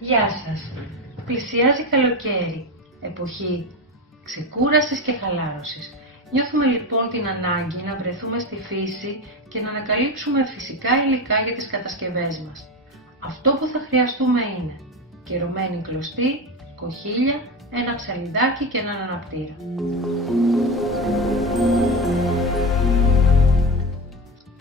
Γεια σας! Πλησιάζει καλοκαίρι, εποχή ξεκούρασης και χαλάρωσης. Νιώθουμε λοιπόν την ανάγκη να βρεθούμε στη φύση και να ανακαλύψουμε φυσικά υλικά για τις κατασκευές μας. Αυτό που θα χρειαστούμε είναι κερωμένη κλωστή, κοχύλια, ένα ψαλιδάκι και έναν αναπτήρα.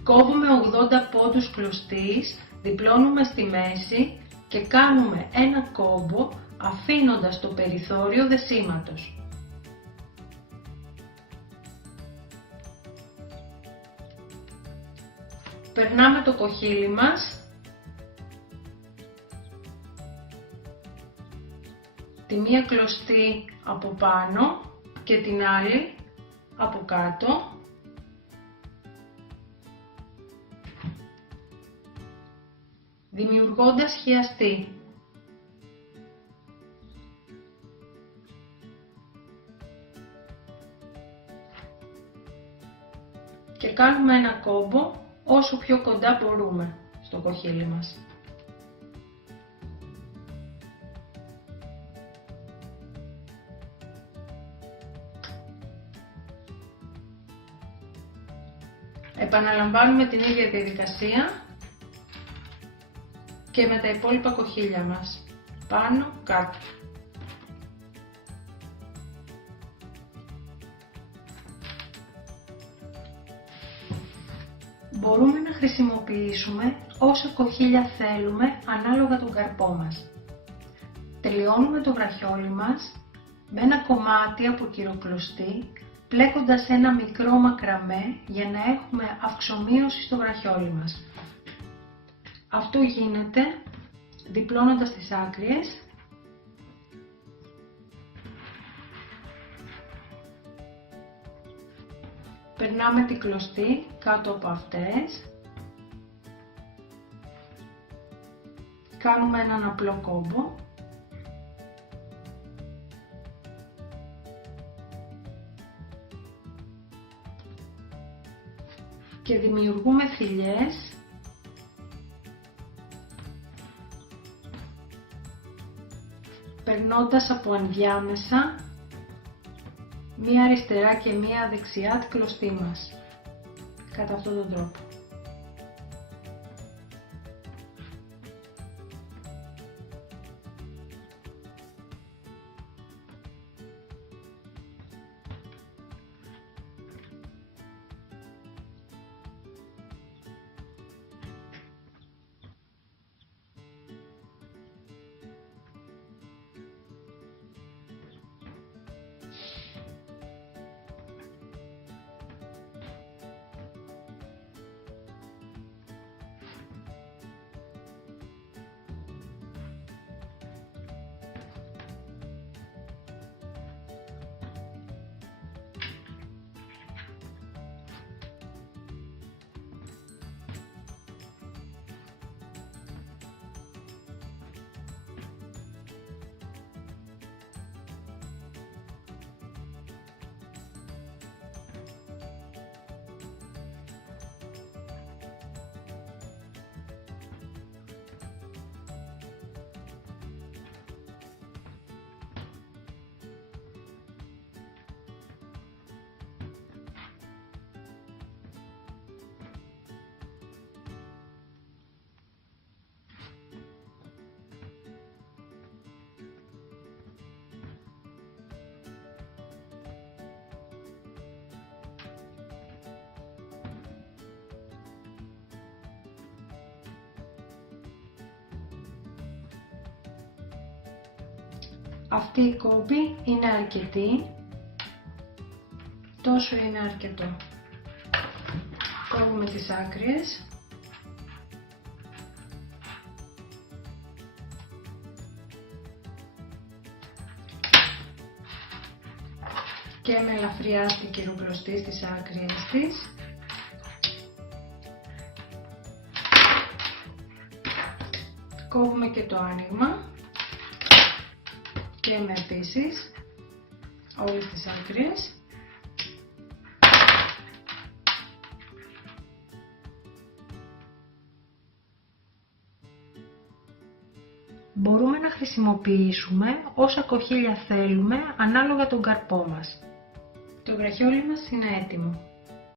Κόβουμε 80 πόντους κλωστής, διπλώνουμε στη μέση και κάνουμε ένα κόμπο αφήνοντας το περιθώριο δεσίματος. Περνάμε το κοχύλι μας, τη μία κλωστή από πάνω και την άλλη από κάτω. Δημιουργώντας χιαστή. Και κάνουμε ένα κόμπο όσο πιο κοντά μπορούμε στο κοχύλι μας. Επαναλαμβάνουμε την ίδια διαδικασία και με τα υπόλοιπα κοχύλια μας, πάνω κάτω. Μπορούμε να χρησιμοποιήσουμε όσα κοχύλια θέλουμε ανάλογα τον καρπό μας. Τελειώνουμε το βραχιόλι μας με ένα κομμάτι από κυροκλωστή, πλέκοντας ένα μικρό μακραμέ για να έχουμε αυξομοίωση στο βραχιόλι μας. Αυτό γίνεται διπλώνοντας τις άκριες περνάμε την κλωστή κάτω από αυτές, κάνουμε έναν απλό κόμπο και δημιουργούμε θηλιές περνώντας από ενδιάμεσα μία αριστερά και μία δεξιά την κλωστή μας, κατά αυτόν τον τρόπο. Αυτή η κόμπη είναι αρκετή, τόσο είναι αρκετό. Κόβουμε τις άκριες και με ελαφριά στην κυροκλωστή στις άκριες της. Κόβουμε και το άνοιγμα και με επίσης όλες τις άκριες. Μπορούμε να χρησιμοποιήσουμε όσα κοχύλια θέλουμε ανάλογα τον καρπό μας. Το βραχιόλι μας είναι έτοιμο.